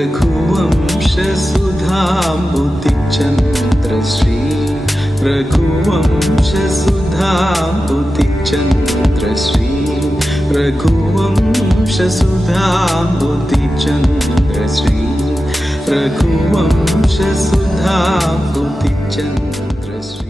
रघुवंशसुधाम्बुतिचन्द्रश्री रघुवंशसुधाम्बुतिचन्द्रश्री रघुवंशसुधाम्बुतिचन्द्रश्री रघुवंशसुधाम्बुतिचन्द्रश्री।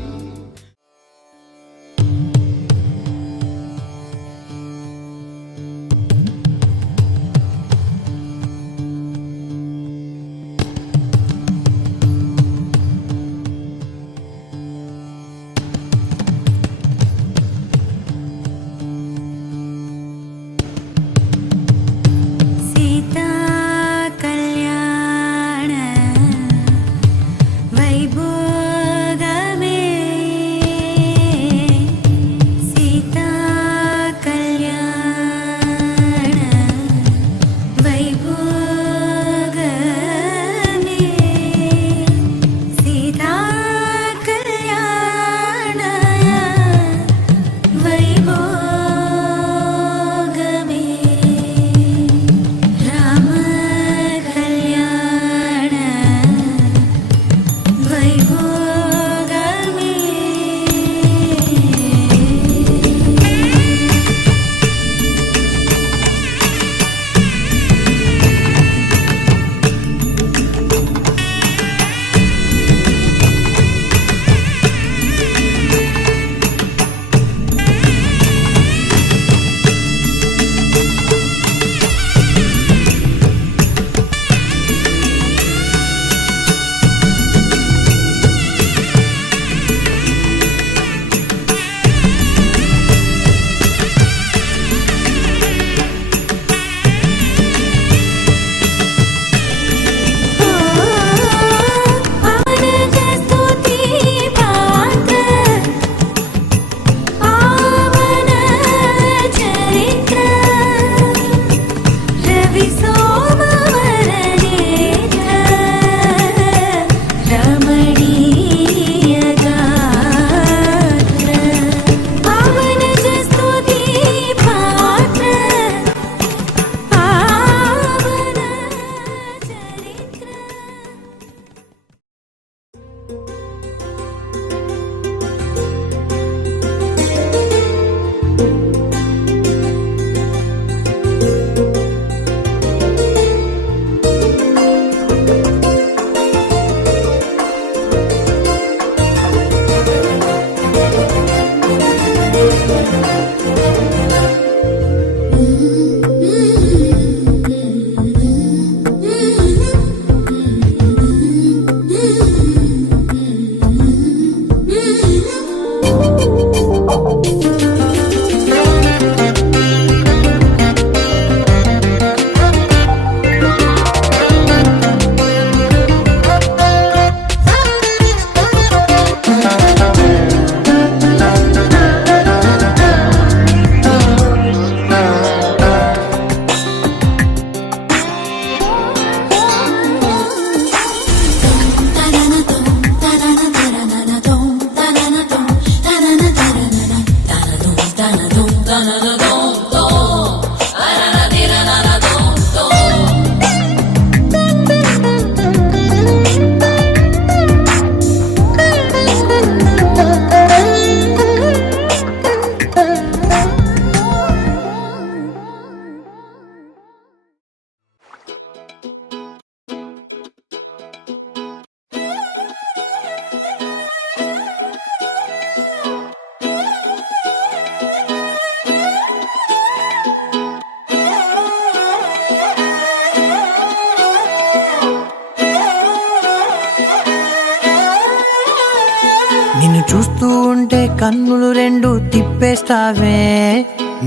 నిన్ను చూస్తూ ఉంటే కన్నులు రెండు తిప్పేస్తావే,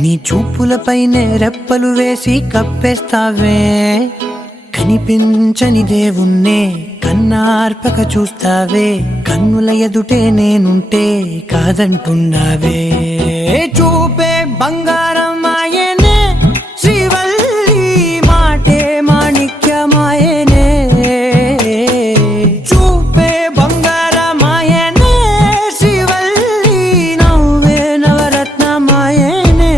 నీ చూపులపైనే రెప్పలు వేసి కప్పేస్తావే. కనిపించని దేవుణ్ణే కన్నార్పక చూస్తావే, కన్నుల ఎదుటే నేనుంటే కాదంటున్నావే. చూపే బంగారం ఆయనే, శ్రీవల్లి మాటే మాణిక్యమాయనే. చూపే బంగారం ఆయనే, శ్రీవల్లి నవ్వే నవరత్నమాయనే.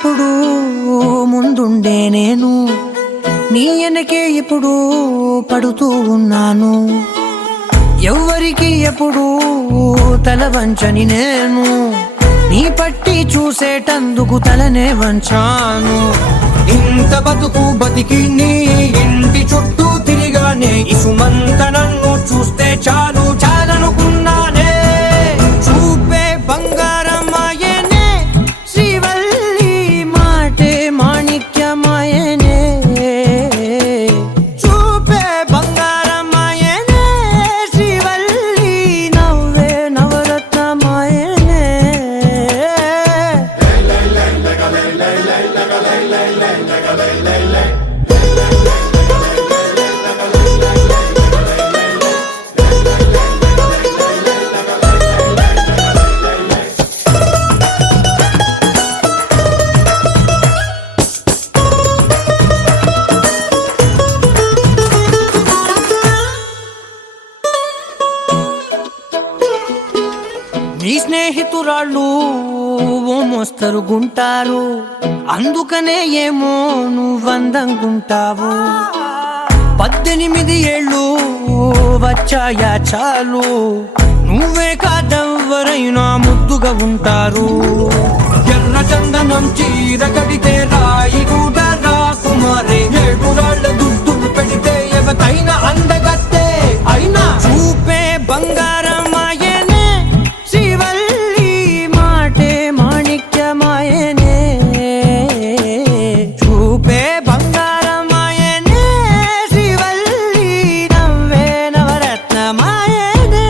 ఎప్పుడు ముందుండే నేను నీ వెనకే ఎప్పుడు పడుతూ ఉన్నాను. ఎవ్వరికి ఎప్పుడు తల వంచని నేను నీ పట్టి చూసేటందుకు తలనే వంచాను. ఇంత బతుకు బతికి నీ ఇంటి చుట్టూ తిరిగానే ఇసుమంత నన్ను చూస్తే చాలు చాలనుకున్నానే. చూపే బంగారమాయనే శ్రీవల్లి మాటే మాణిక్యమాయనే. చూపే బంగారమాయనే శ్రీవల్లి నవ్వే నవరత్నమాయనే. నీ స్నేహితురాళ్ళు ఓ మోస్తరుగుంటారు, అందుకనే ఏమో నువ్వందంగుంటావు. 18 ఏళ్ళు వచ్చాయా చాలు, నువ్వే కాదెవ్వరైనా ముద్దుగా ఉంటారు. ఎర్ర చందనం చీర కడితే రాయి కూడా రాకుమారే, 7 రాళ్ళ దుద్దులు పెడితే ఎవతైనా అందగత్తే అయినా. చూపే బంగారమాయనే శ్రీవల్లి మాటే మాణిక్యమాయనే. చూపే బంగారమాయనే శ్రీవల్లి నవ్వే నవరత్నమాయనే.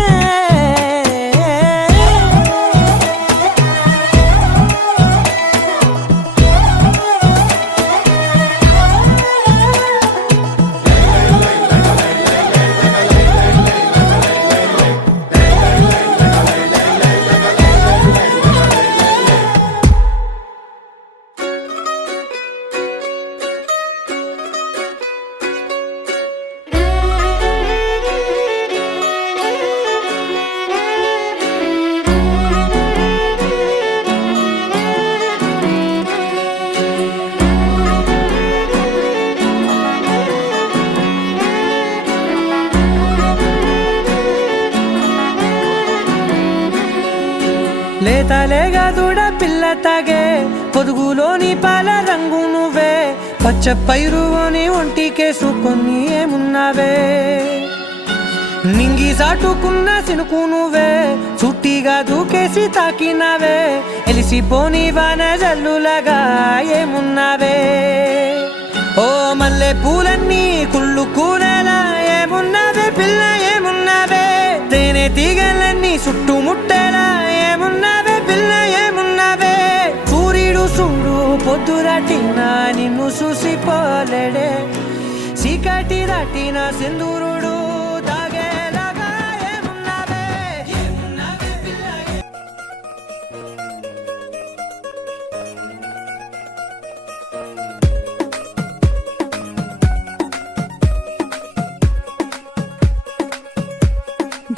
లేతలేగా దూడ పిల్ల తాగే పొదుగులోని పాల రంగు నువ్వే, పచ్చ పైరుని ఒంటికేసుకొని ఏమున్నావే. నింగి సాటుకున్న సినుకు నువ్వే, చుట్టిగా దూకేసి తాకినావే, ఎలిసిపోని వాన జల్లులగా ఏమున్నావే. ఓ మల్లె పూలన్నీ కుళ్ళు కూరలా ఏమున్నావే పిల్ల ఏమున్నావే. తేనె తీగలన్నీ చుట్టుముట్టేలా ఏమున్నావే పిల్ల ఏమున్నావే. సూర్యుడు చూడు పొద్దురాటినా నిన్ను చూసిపోలేడే, చీకటి దాటిన సింధూరుడు తాగేలాగా ఏమున్నావే. ఏమున్నావే పిల్ల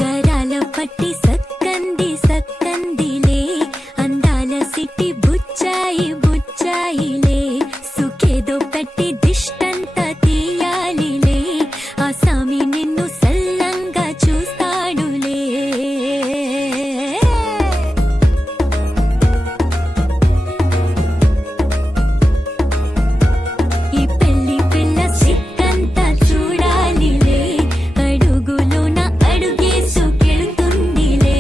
గరాల పట్టి సక్కంది సక్కందిలే, అందాల సిట్టి బుచ్చాయి బుచ్చాయిలే. సుఖేదో పెట్టి దిష్టంతా తీయాలిలే, ఆ సామి నిన్ను సల్లంగా చూస్తాడులే. ఈ పెళ్లి పిల్ల సిక్కంతా చూడాలిలే, అడుగులోన అడుగేసుకెళ్తుందిలే.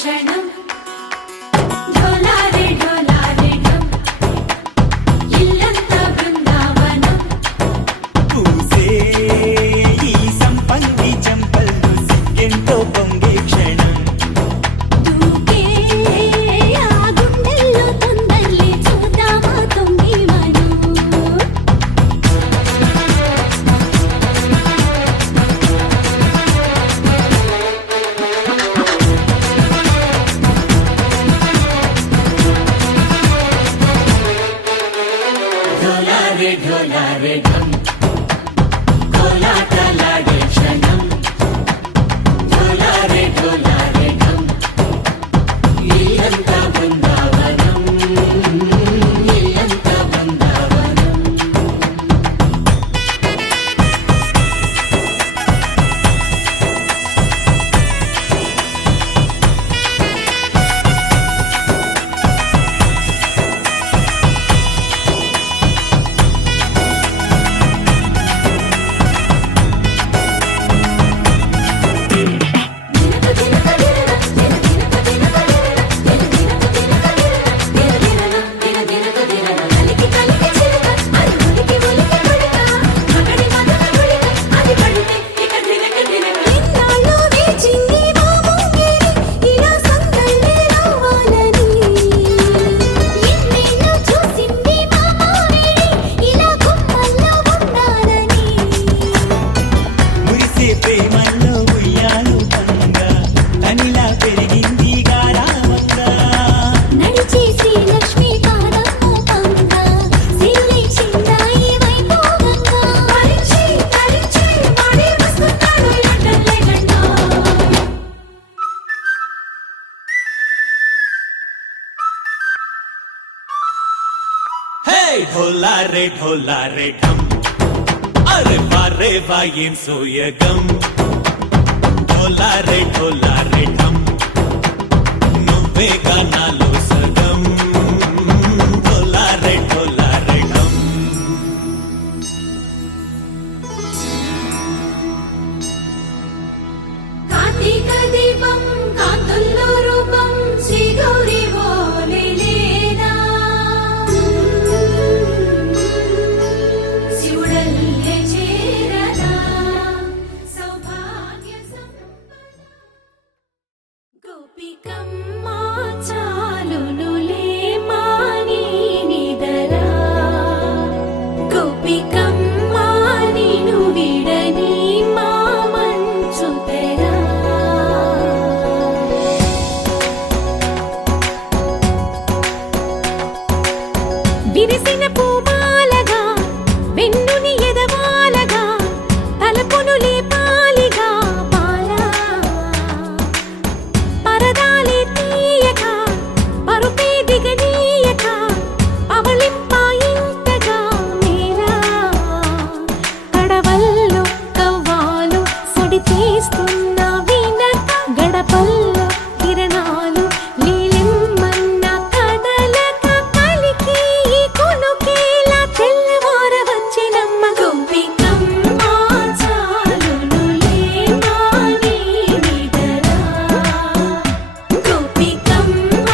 క్షణం ఢోలారే ఢోలారే ఢం ఇల్లంతా బృందావనం పూసే ఈ సంపంగి చెంపల్లో సిగ్గెంతో పొంగే క్షణం దూకే ఆ గుండెల్లో తొందరలే చూద్దామా తొంగి మనం ఢోలారే ఢోలారే ఢం కోలాటలాడే క్షణం ఢోలారే ఢోలారే ఢం ఇల్లంతా బృందావనం ఇల్లంతా బృందావనం మురిసే ప్రేమల్లో ఉయ్యాలు పంగా తనిలా పెరిగింది గారావంగా నడిచే శ్రీలక్ష్మి పాదము పంగా సిరి చిందాయి వైభోగంగా పరిచి పరిచి వాడి వస్తున్నాడు లండన్ లేగండా హే ఢోలారే ఢోలారే ఢం అరే వారే వాయేం సోయగం ఢోలారే ఢోలారే ఢం నువ్వే గానాలో సగం ఢోలారే ఢోలారే ఢం కార్తీక దీపం కాంతుల్లో రూపం శ్రీ గౌరీ ఓలేనా శివుడల్లే చేరనా సౌభాగ్య సంపద గోపికమ్మ చాలునులే మాని నిదరా గోపికమ్మ నిను విడని మా మంచు తెరా విరిసిన పూమాలగా వెన్నుని ఎదవాలగా తలపును లేపాలిగా బాలా పరదాలే తీయక పరుపే దిగనీయక పవళింపాయింతగా మేరా కడవల్లో కవ్వాలు సడి చేస్తున్న వినక గడపల్లో కిరణాలు నీలిమ్మన్న కదలక కలికి ఈ కొనుకేలా తెల్లవార వచ్చినమ్మ గోపికమ్మ చాలునులే మాని నిదరా గోపికమ్మ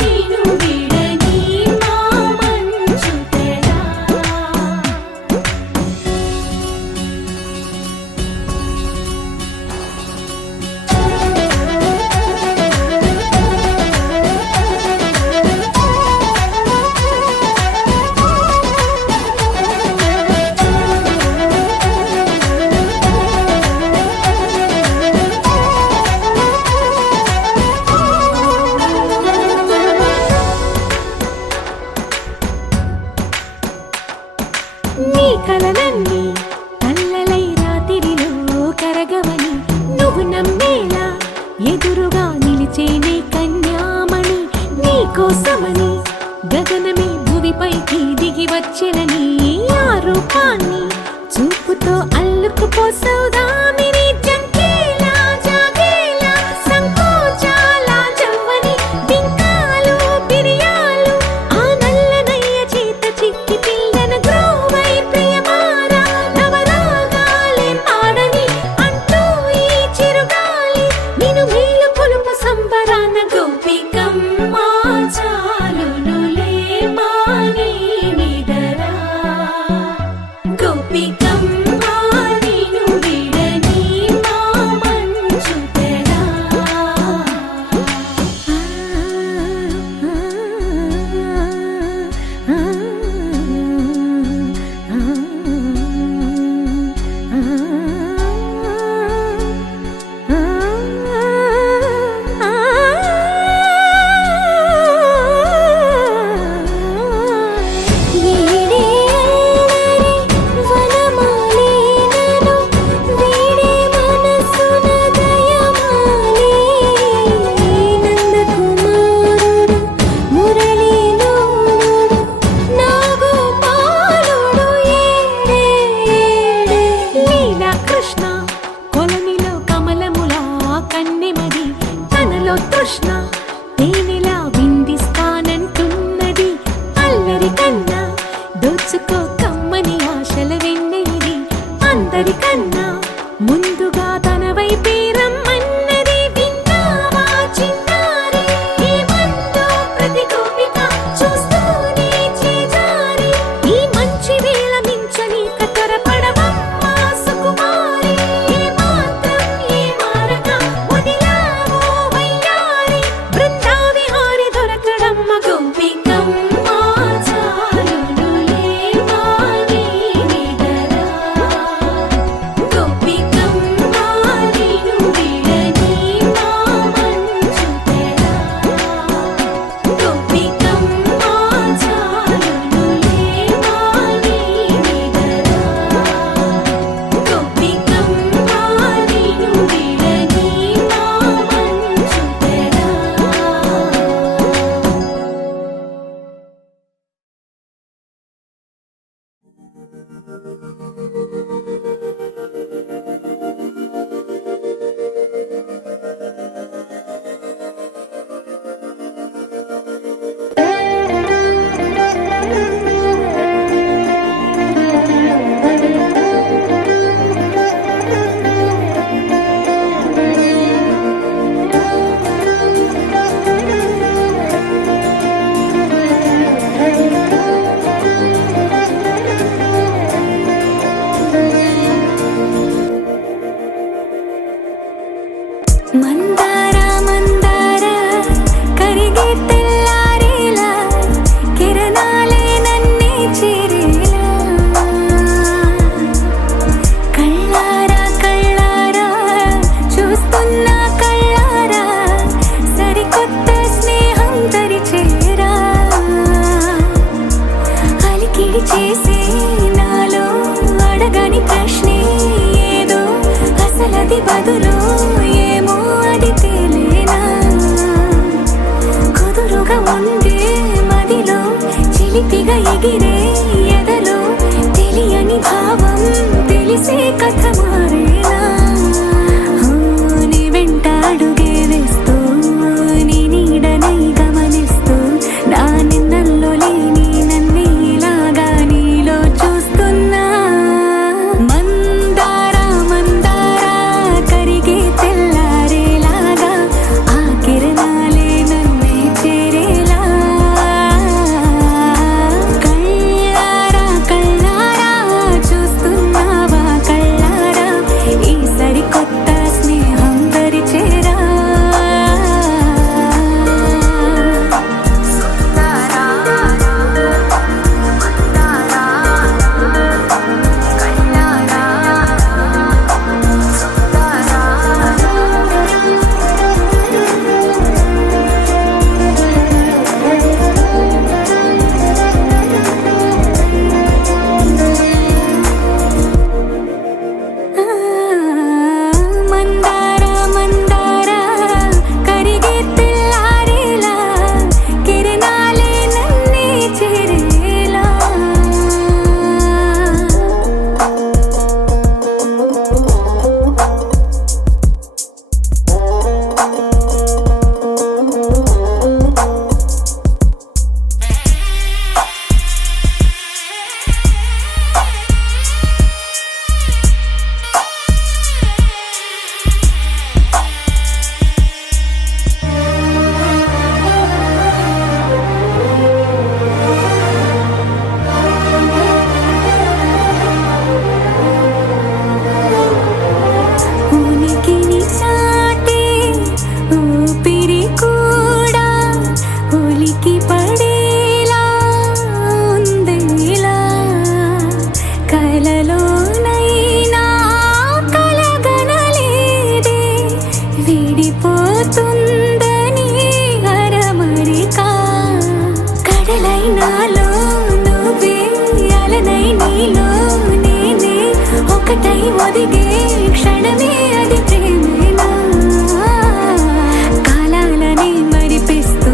నిను విడని మా మంచు తెరా నీ కలలన్నీ కల్లలై రాత్రిలో కరగవని నువ్వు నమ్మేలా ఎదురుగా నిలిచేనే కన్యామణి నీ కోసమని గగనమే భువిపైకి దిగి వచ్చెనని ఆ రూపాన్ని చూపుతో అల్లుకుపోసౌదామిని జంకేలా జాగేలా సంకోచాల జవ్వని బింకాలు బిరియాలు ఆ నల్లనయ్య చేత చిక్కి పిల్లన గ్రోవై ప్రియమారా నవరాగాలే పాడని అంటూ ఈ చిరుగాలి నిన్ను మేలు పొలుపు సంబరాన కృష్ణ తేనెలా విందిస్తానంటున్నది అల్లరి కన్నా దోచుకో కమ్మని ఆశల వెన్నెయిది అందరికన్నా ముందుగా తన వైపే రమ్మన్నది విన్నావా చిన్నారి ఏమందో ప్రతి గోపిక చూస్తూనే చేజారి ఈ మంచి వేళ మించని కతరపడవమ్మా సుకుమారి ఏ మాత్రం ఏ మారక వదిలావో వయ్యారి బృందావిహారి దొరకడమ్మ గోపికమ్మ చాలునులే వాణి నిదరా గోపికమ్మ నిను విడని మా మంచు తెరా గోపికమ్మ చాలునులే వాణి నిదరా గోపికమ్మ నిను విడని మా మంచు తెరా మందార మందార కరిగే తెల్లారేలా కిరణాలే నన్నే చేరేలా కళ్ళారా కళ్ళారా చూస్తున్నా కళ్ళారా సరికొత్త స్నేహం తరిచేరా అలికిడి చేసే నాలో అడగని ప్రశ్నే ఏదో అసలది బదులు ఏమో అది తేలేనా కుదురుగా ఉండే మదిలో చిలిపిగా ఎగిరే ఎదలో తెలియని భావం తెలిసే కథ మారేనా నీ వెంట అడుగే వేస్తూ నీ నీడనై గమనిస్తూ నా నిన్నల్లో లేని నన్నే ఇలాగా నీలో చూస్తున్నా మందార మందార కరిగే తెల్లారేలాగా ఆ కిరణాలే నన్నే చేరేలా కళ్ళారా కళ్ళారా చూస్తున్నావా కళ్ళారా ఈ సరికొత్త స్నేహం దరిచేరా మందార మందార కరిగే తెల్లారేలా కిరణాలే నన్నే చేరేలా ఉనికిని చాటే ఊపిరి కూడా ఉలికి పడేలా ఉందేలా కలలోనైనా కలగనలేదే విడిపోతుందని అరమరిక కడలై నాలో నువ్వే అలనై నీలో నేనే ఒకటై ఒదిగే క్షణమే అది ప్రేమేనా కాలాలని మరిపిస్తూ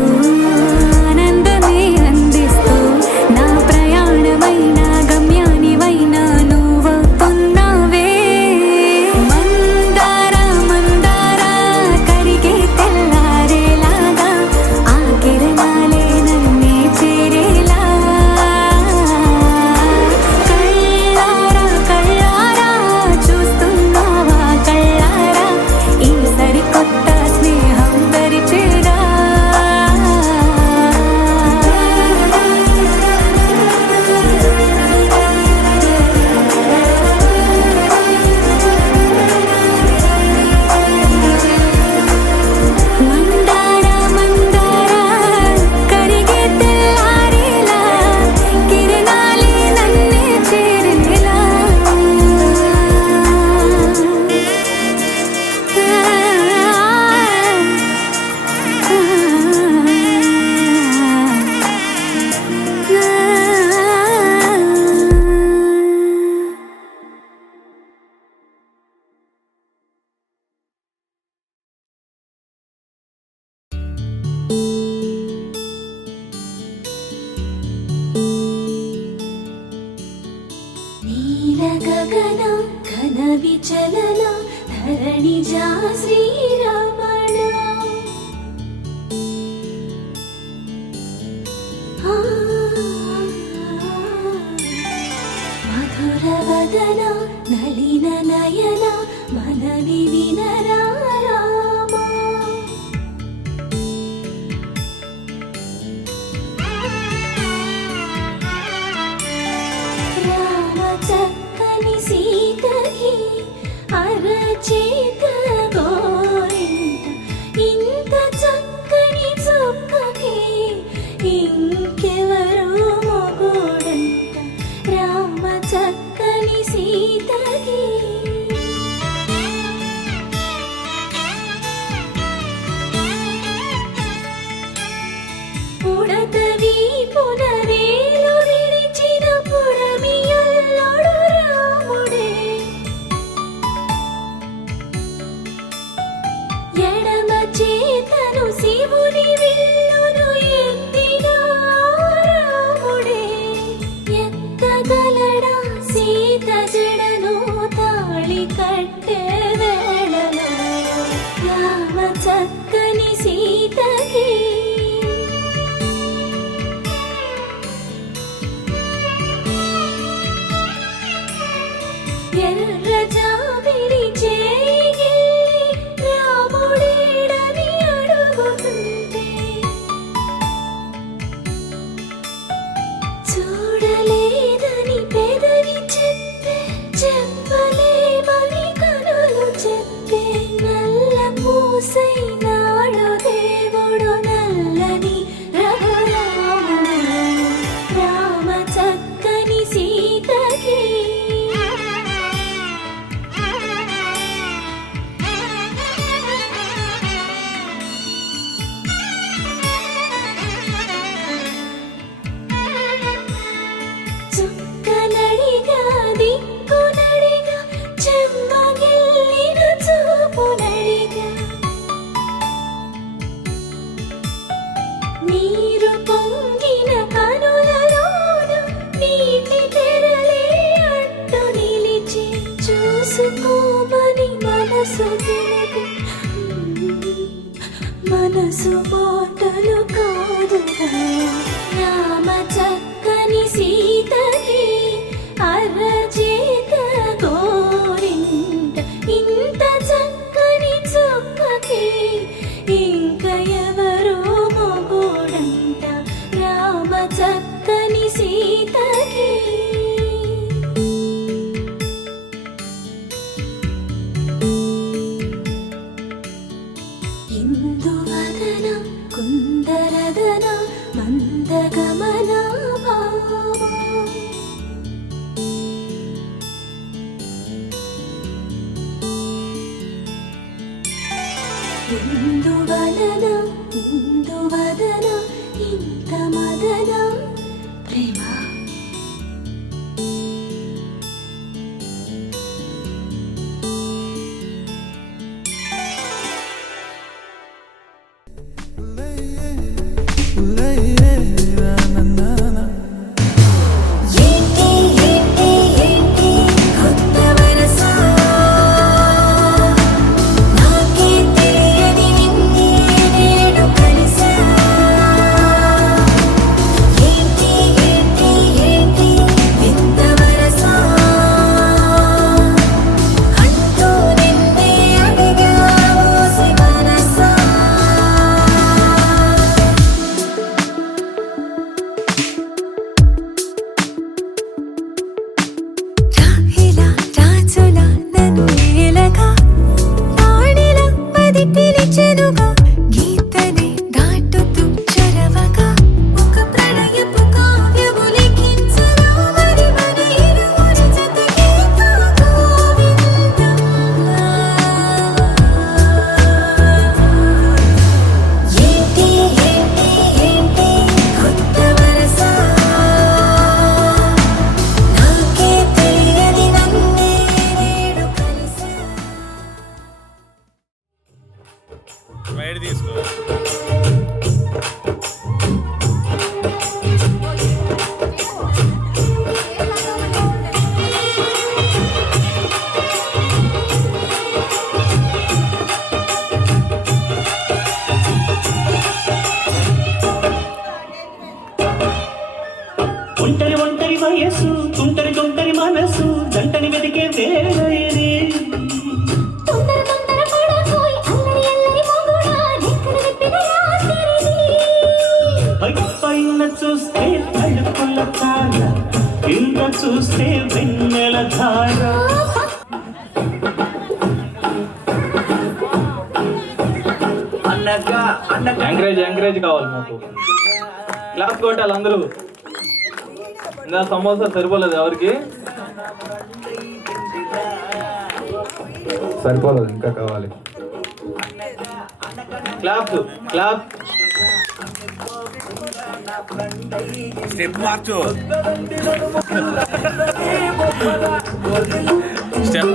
ఆనందమే అందిస్తూ నా ప్రయాణమైన గమ్యానివైన నువ్వవుతున్నావే మందార మందార కరిగే తెల్లారేలా విచలన ధరణిజా శ్రీరమణ మధుర వదన నళిన నయన మనవి వినరా రామా రామ చక్కని సీతకి అరచేత గోరింట ఇంత చక్కని చుక్కకి ఇంకెవరు మొగుడంట రామ చక్కని సీతకి పుడతవి పునరేలు విడిచిన పుడమియల్లుడు రాముడే ఎడమ చేతను శివుని విల్లును ఎత్తిన రాముడే ఎత్తగలడా సీత జడను తాళి కట్టే వేళలో రామ చక్కని సీతకి ఎర్ర జాబిలి చేయి రాముడేడని అడుగుతుంటే చూడలేదని పెదవి చెప్పే చెప్పలేమని కనులు చెప్పే నల్ల పూసై నాడు దేవుడు నల్లని రఘురాముడు రామ చక్కని సీతకి చుక్కనడిగా దిక్కునడిగా చెమ్మగిల్లిన చూపునడిగా నీరు పొంగిన కనులలోన నీటి తెరలే అడ్డు నిలిచి చూసుకోమని మనసు తెలిపి మనసు మాటలు కాదుగా రామ చక్కని సీతకి అరచేత గోరింట ఇంత చక్కని చుక్కకి ఇంక ఎవరు మొగుడంట రామ చక్కని సీతకి ఇందువదన కుందరదన మందగమన భామా ఇందువలన ఇందువదన ఇంత మదన ప్రేమ ఏంటి ఏంటి ఏంటి కొత్త వరస నాకే తెలియని నిన్నే నేడు కలిసా ఏంటి ఏంటి ఏంటి వింత వరస అంటూ నిన్నే అడిగా ఓసి వరస రాహిలా రాజులా నన్ను ఏలగా రాణిలా మది పిలిచెనుగా గీతనే దాటుతూ చొరవగా ఒక ప్రణయపు కావ్యము లిఖించరా మరి మన ఇరువురి జతకే ఏంటి ఏంటి ఏంటి కొత్త వరస నాకే తెలియని నన్నే నేడు కలిసా వైర్ తీసుకో ఎంకరేజ్ కావాలి మాకు. క్లాస్ కొట్టాలి అందరూ. ఇంకా సమోసా సరిపోలేదు ఎవరికి? సరిపోలేదు, ఇంకా కావాలి. Clap clap. స్టెప్ మార్చు. స్టెప్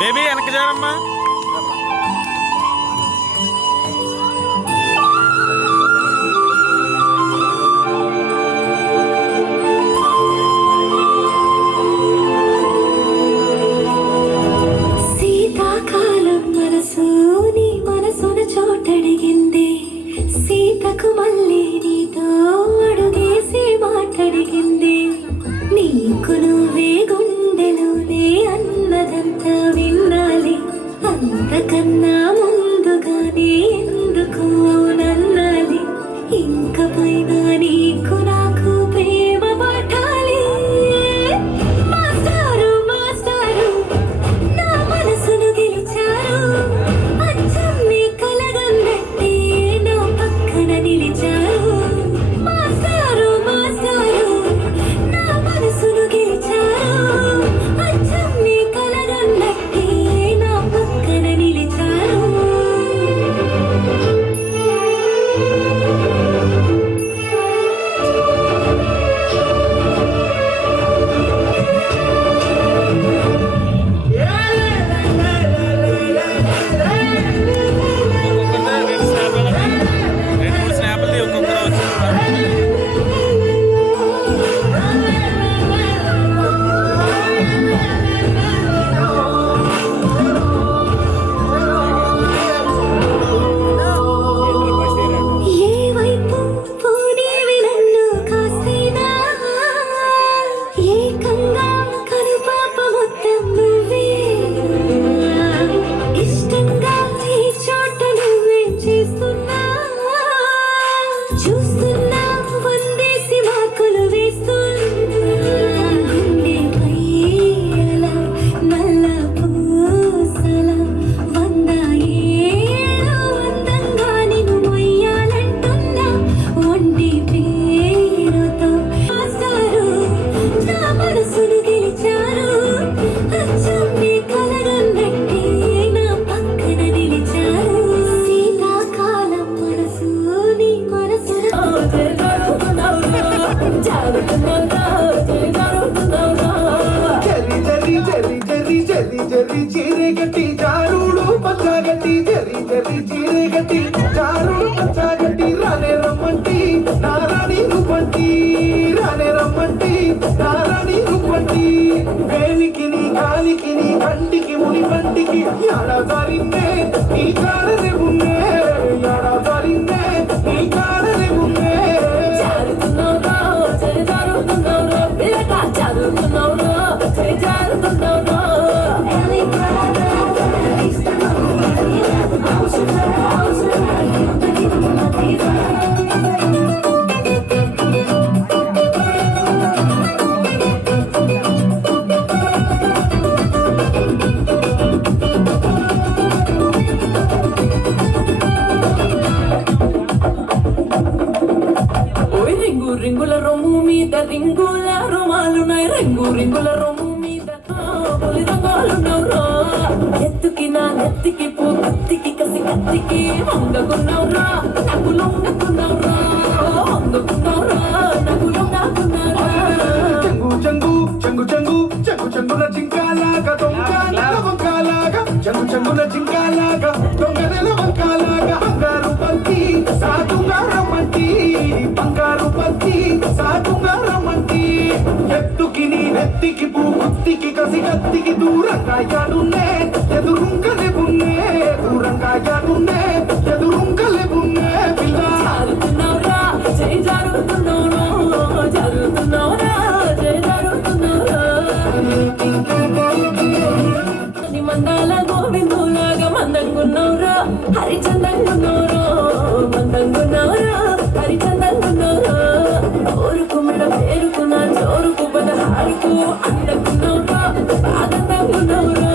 బేబీ వెనక్కి చూడమ్మా. శీతాకాలం మనసు నీ మనసున చోటడిగింది. సీతకు మళ్ళీ నీతో అడుగేసి మాటడిగింది. నీకు నువ్వే గుండెలోనే అన్నదంతా వినాలి. అంతకన్నా ముందుగానే ఎందుకు అవునన్నాలి. ఇంక పైన నీకు నాకు ప్రేమ పట్టాలి. మాస్టారు మాస్టారు నా మనసును గెలిచారు. అచ్చం నీ కలగన్నట్టే నా పక్కన నిలిచారు. మాస్టారు మాస్టారు నా మనసును గెలిచారు. అచ్చం నీ కలగన్నట్టే నా పక్కన నిలిచారు. రెండు మూడు స్నాప్లు ఒక్కొక్కరు వచ్చి ఏ వైపు పోనీవి నన్ను కాస్తేనా. ఏకంగా కనుపాప మొత్తం నువ్వే. ఇష్టంగా ఈ చోట నువ్వేం చేస్తున్నా. చూస్తున్నా వందేసి మార్కులు వేస్తున్నా. గుండెపై అలా నల్ల పూసల వంద ఏళ్ళు అందంగా నిన్ను మొయ్యాలంటున్నా. ఒంటి పేరుతో మాస్టారు నా మనసును గెలిచారు. అచ్చం నీ కలగన్నట్టే నా పక్కన నిలిచారు. శీతాకాలం మనసు నీ మనసు జరి చీరగట్టి చారుడు పచ్చగట్టి చీరగట్టి చారుడు పచ్చగట్టి రానే రమ్మంటి నారాణి రూపంటి రానే రమ్మంటి నారాణి రూపంటి. వేలికి నీ కాలికి నీ కంటికి ముని పంటికి ఎడదారిందే నీ కాడనే ఉన్నే. ఎడదారిందే నీ కాడనే ఉన్నే. రింగుల రొమ్ము మీద రింగుల రుమాలున్నాయి. రింగుల రొమ్ము మీద పులి రంగాలున్నవురా. ఎత్తుకి నా నెత్తికి పూ కత్తికి కసి కత్తికి వంగకున్నవురా. నాకు లొంగకున్నవురా. వంగకున్నవురా నాకు లొంగకున్నారా. చెంగు చెంగు చెంగు చెంగు చెంగు చెంగున జింకాలాగా దొంగ వంకాలాగా. చెంగు చెంగున జింకాలాగా దొంగ వంకాలాగా. బంగారు పత్తి సాధుగా రమ్మంటి. బంగారు పత్తి సాధుగా రమ్మంటి. ఎత్తుకి నీ నెత్తికి పూ గుత్తికి కసి కత్తికి దూరంగా యాడున్నే. ఎదురుంకనే ఉన్నే దూరంగా యాడున్నే. హరిచందన్నున్నారో మందంగున్నారో హరిచందన్నున్నారో కోరుకుమడ పేరుకున్న జోరుకు పదహారుకు అందకున్నారో బాధంగున్నారో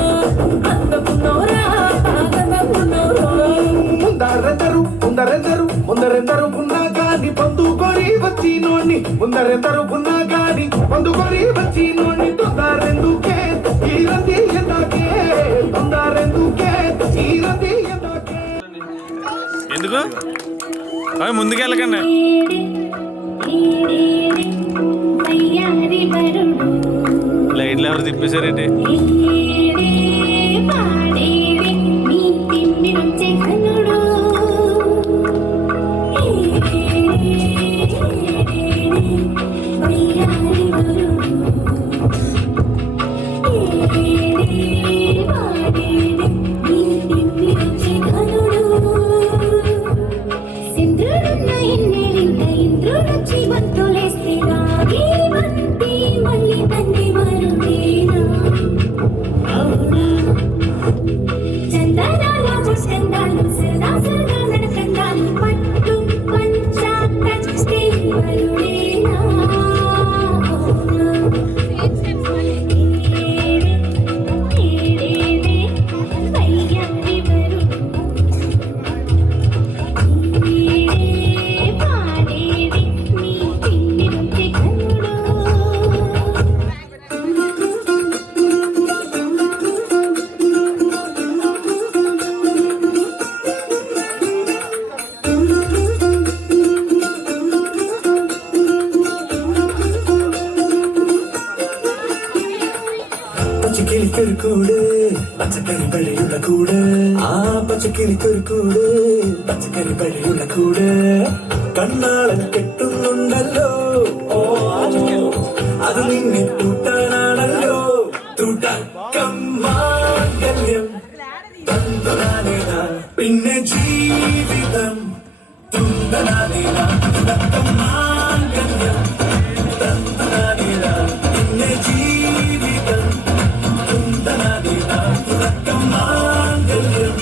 అందకున్నారా బాధంగున్నారో ముందరెందరు పున్నా గాని పొందుకొని వచ్చినోని ముందరెందరు పున్నా గాని పొందుకొని వచ్చినోని తొందరెందుకే ఈరది ఎందాకే తొందరెందుకే ఈరది ఎందాకే ఎందుకు అవి ముందుకెళ్ళకండి లైట్లు ఎవరు తిప్పేశారేంటి പച്ചക്കിളിക്കൊരുക്കൂട് പച്ചക്കറി പള്ളിയുള്ള കൂട് ആ പച്ചക്കിളിക്കൊരുക്കൂട് പച്ചക്കറി പള്ളിയുള്ള കൂട് കണ്ണാളൻ കെട്ടുന്നുണ്ടല്ലോ ഓ അത് നിന്നെ തൂട്ടാനാണല്ലോ തുടക്കം മാംഗല്യം തന്തനാനേന പിന്നെ ജീവിതം തുന്തനാനേന തുടക്കം മാംഗല്യം തന്തനാനേന പിന്നെ ജീവിതം തുന്തനാനേന തുടക്കം മാംഗല്യം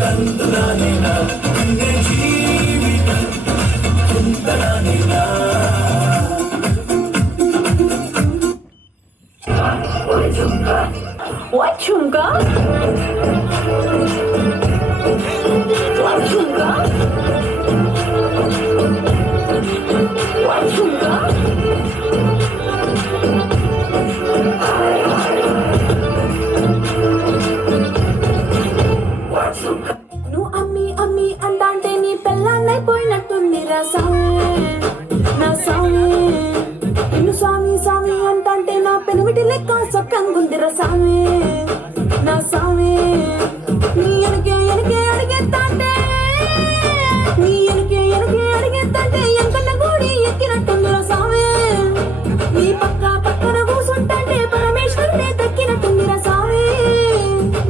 തന്തനാനേന പിന്നെ ജീവിതം തുന്തനാനേന Wachunga? Wachunga? Wachunga? నువ్వు అమ్మి అమ్మి అంటాంటే నీ పెళ్ళాన్నైపోయినట్టుంది రా సామే నా సామే నిన్ను స్వామి స్వామి అంటాంటే నా పెనుమిటి లెక్క సొక్కంగుందిరా సామే నా సామే నీ ఎనకే ఎనకే అడిగేస్తాంటే నీ ఎనకే ఎనకే అడిగేస్తాంటే ఎంకన్న గూడి ఎక్కినట్టుందిరా సామే నీ పక్క పక్కన కూసుంటాంటే పరమేశ్వరుడే దక్కినట్టుందిరా సామే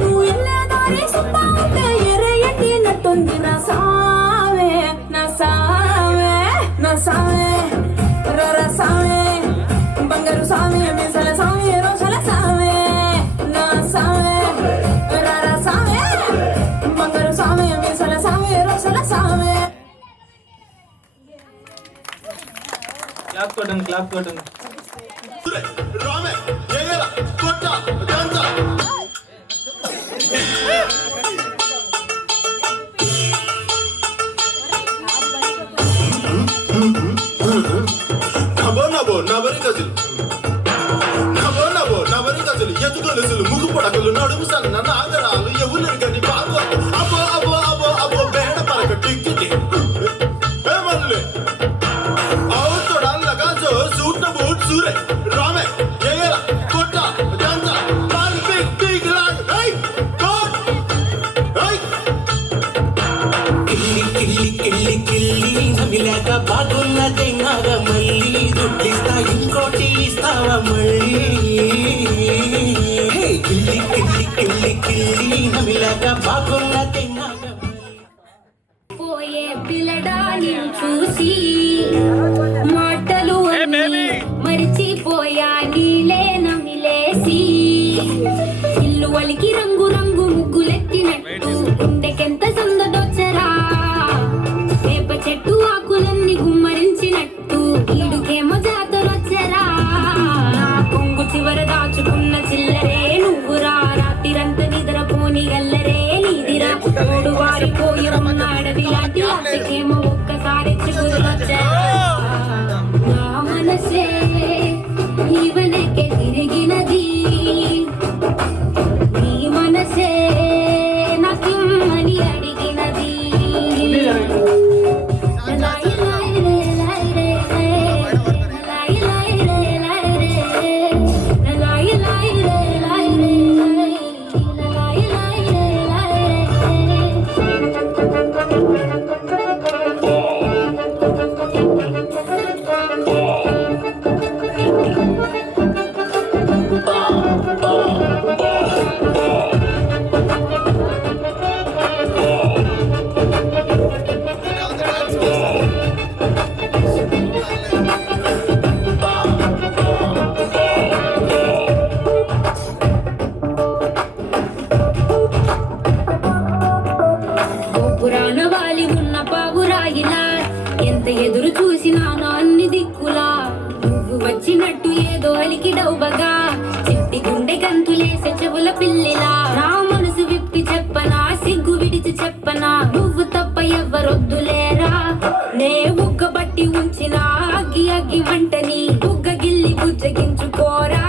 నువ్వు ఎల్లే దారి సుత్తా ఉంటే ఎరే ఎట్టినట్టుందిరా సామే నా సామే నా సామే రర సామే బంగారు సామి మీసల సామి రోషల సామి నా సామి రర సామి బంగారు సామి మీసల సామి రోషల సామి క్లాప్ కొట్టండి క్లాప్ కొట్టండి ఎదుగొలుసులు ముగ్గు పొడకలు నడుము సన్న నాగరాలు ఎవరు గని బాగు అబ్బో అబ్బో అబ్బో అబ్బో బేడ పరక టిక్కి మళ్ళీ అవుతోడల్లగా సూట్న బూట్ సూరే రామే ఎగర కొట్ట దంత పాల్ బిగ్ బిగ్ లాగ్ హై గోడ్ హై కిల్లి కిల్లి కిల్లి కిల్లి నమిలాక బాగున్నదే నాగ మళ్ళీ దుడ్డిస్తా ఇంకోటి ఇస్తావా మళ్ళీ కిల్లి కిల్లి కిల్లి కిల్లి నమిలాక బాగున్నదే నాగ పోయే పిల్లడాని చూసి మాటలు అన్నీ మరిచిపోయా నీలే నమిలేసి ఇల్లు వలికి రంగు రంగు ముగ్గులెత్తినట్టు గుండెకెంత వెతికినాను అన్ని దిక్కులా నువ్వు వచ్చినట్టు ఏదో అలికి డౌబగా చెట్టి గుండె గంతులేసే చెవుల పిల్లిలా నా మనసు విప్పి చెప్పనా సిగ్గు విడిచి చెప్పనా నువ్వు తప్ప ఎవ్వరొద్దులేరా నే ఉగ్గబట్టి ఉంచిన అగ్గి అగ్గి మంటని బుగ్గ గిల్లి బుజ్జగించుకోరా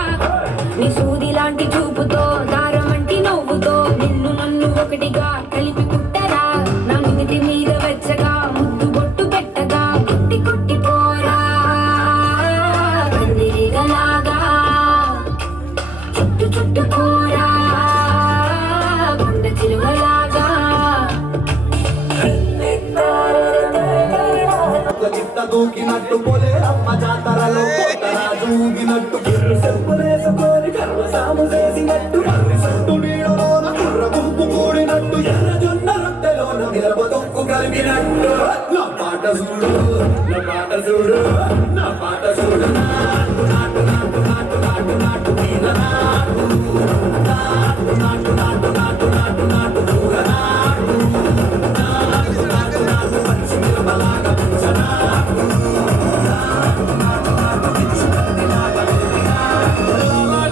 నీ సూది లాంటి చూపుతో దారమంటి నవ్వుతో నిన్ను నన్ను ఒకటిగా కలిపి కుట్టరా నా నిమితి మీద వెచ్చగా ముద్దు బొట్టు పెట్టగా కొట్టి కొట్టి పోరా పందిరిగలాగా చుట్టు చుట్టుకోరా కొండ చిలువలాగా గిట్ట దూకినట్టు పోలే అమ్మ జాతరలో కొట్టరాజు ఊగినట్టు గిర్రు చెప్పులేసుకొని కర్ర సాము చేసినట్టు కర్రి సట్టు నీడలోన కుర్ర గుంపు కూడినట్టు ఎర్ర జొన్న రొట్టెలోన మిరప దొక్కు కలిపినట్టు నా పాట చూడు నా పాట చూడు నా పాట చూడు నాటు నాటు నాటు నాటు నాటు నాటు నీల నాటు నాటు నాటు నాటు నాటు నాటు నాటు దూర నాటు నాటు నాటు నాటు పచ్చి మిరపలాగా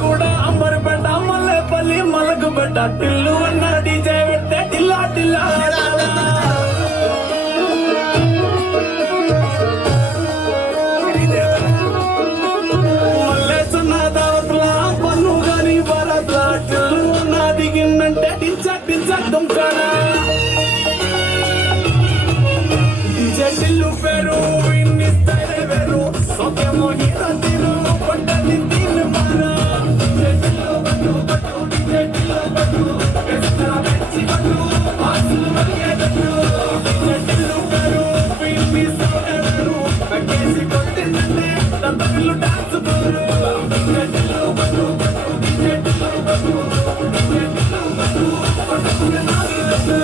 కూడా అమ్మరిపేట మల్లెపల్లి మలకుపేట టిల్లు అన్న డీజే పెట్టే టిల్లా టిల్లా మల్లేసున్న దావత్ల పన్ను గాని భరత్ల టిల్లు అన్న దిగిందంటే టించక్ టించక్ దుంకనా డీజే టిల్లు పేరు ఇన్ని స్టైల్ వేరు సోకేమో హీరో తీరు కొట్టది తీరు మారా డీజే టిల్లు బట్టు బట్టు డీజే టిల్లు బట్టు ఎక్స్ట్రా పెంచి బట్టు ఆసులు మరిగేటట్టు డీజే టిల్లు పేరు ఇన్ని స్టైల్ వేరు పెట్టేసి కొట్టిందంటే తంతపిల్లు డాన్స్ పోరు డీజే టిల్లు బట్టు బట్టు డీజే టిల్లు బట్టు డీజే టిల్లు బట్టు కొట్టుకునే నాగినట్టు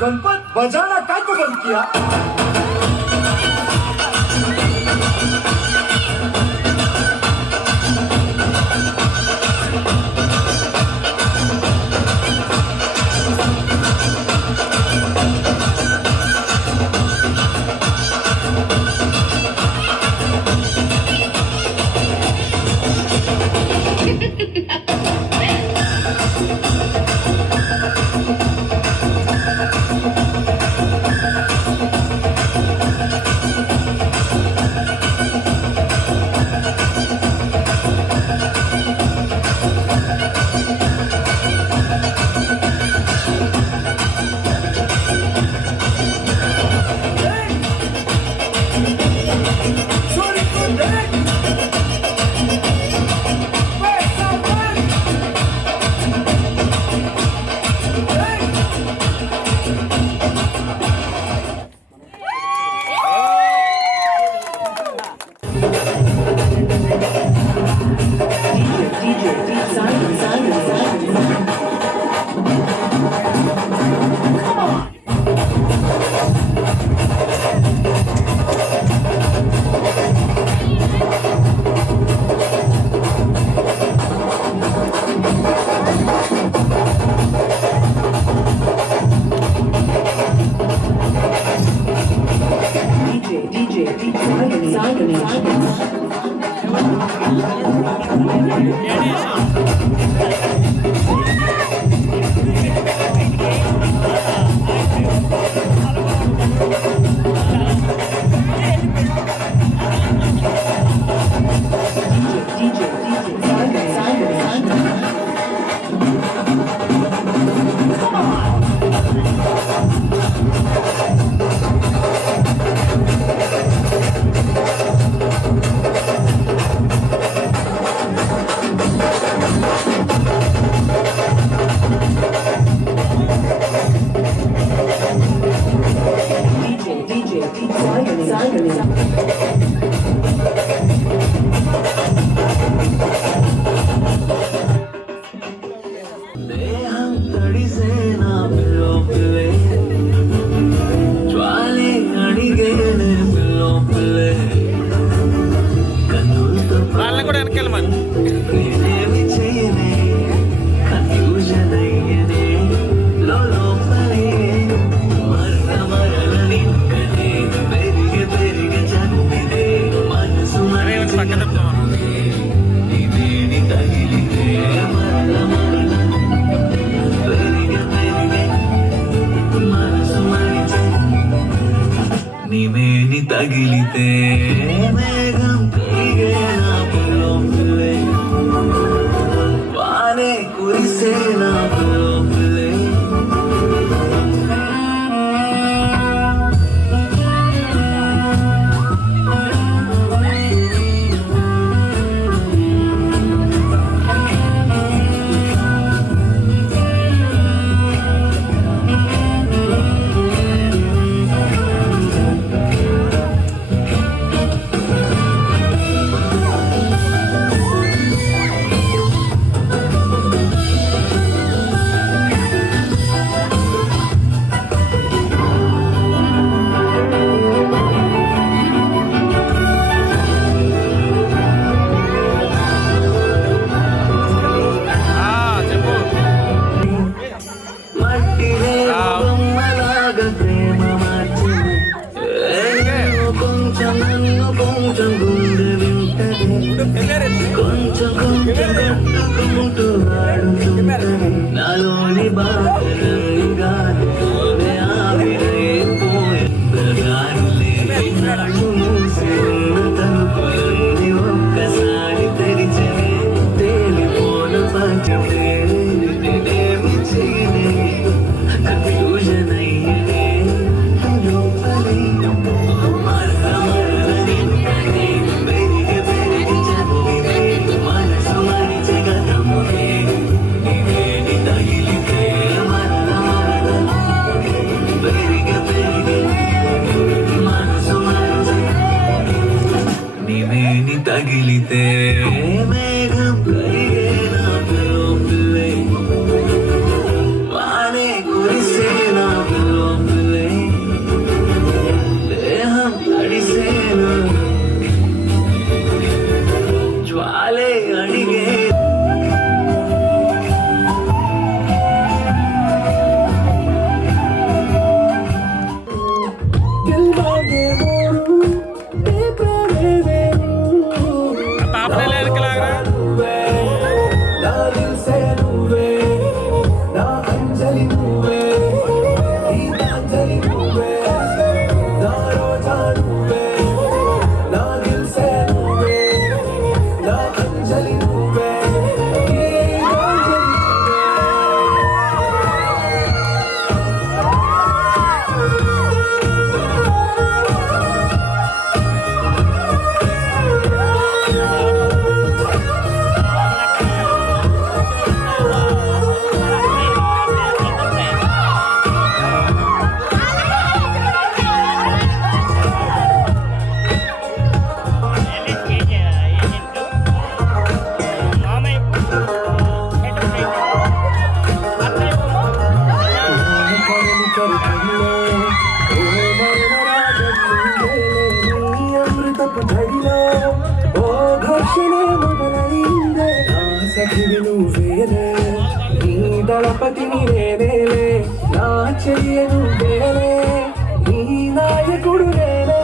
गणपत बजाना काय को बंद किया దేహం తడిసే నా పిల్లోపిల్లే జ్వాలే అడిగేనే పిల్లోపిల్లే కన్నులతో వాళ్ళని కూడా వెనకెళ్ళమని. నేనేమి చేయనే కన్ఫ్యూజన్ అయ్యనే లోపలే మరల నిక్కనే పెరిగే చదివిదే మనసు పక్క తప్పుతామా? ఇదేని తగిలితే మరల మనసు మరిచే నీవేని తగిలితే మేఘం కరిగే నా పిల్లోపిల్లే వానే కురిసే నా పిల్లోపిల్లే చెప్పు. మట్టినే బొమ్మలాగా ప్రేమ మార్చింది కొంచెం నన్ను కొంచెం గుండె వింటది కొంచెం కట్టుకుంటూ ఆడుతుంటది నాలోని బాధలన్నీ గాలిలోనే ఆవిరైపోయిందగానిలే నాడు మూసి ఉన్న తలుపులన్నీ ఒక్కసారి తెరిచనే తేలిపోను పంచమే నేనేమి చేయనే కన్ఫ్యూజన్ అయ్యనే లోపలే మరల నిన్ననే పెరిగి చదివిదే మనసు మరిచే గతమునే నీవేని తగిలితే మరల పెరిగి మనసు మరిచే నీవేని తగిలితే మేఘం కరిగే నా పిల్లోపిల్లే వానే కురిసే నా పిల్లోపిల్లే దేహం తడిసే నా జ్వాలే అడిగే పాపనే వెనకలాగరా? అమృతపు ఝడిలో ఓ ఘర్షణే మొదలైందే నా సఖివి నువ్వేలే నీ దళపతిని నేనేలే నా చెయ్య నువ్వేలే నీ నాయకుడు నేనే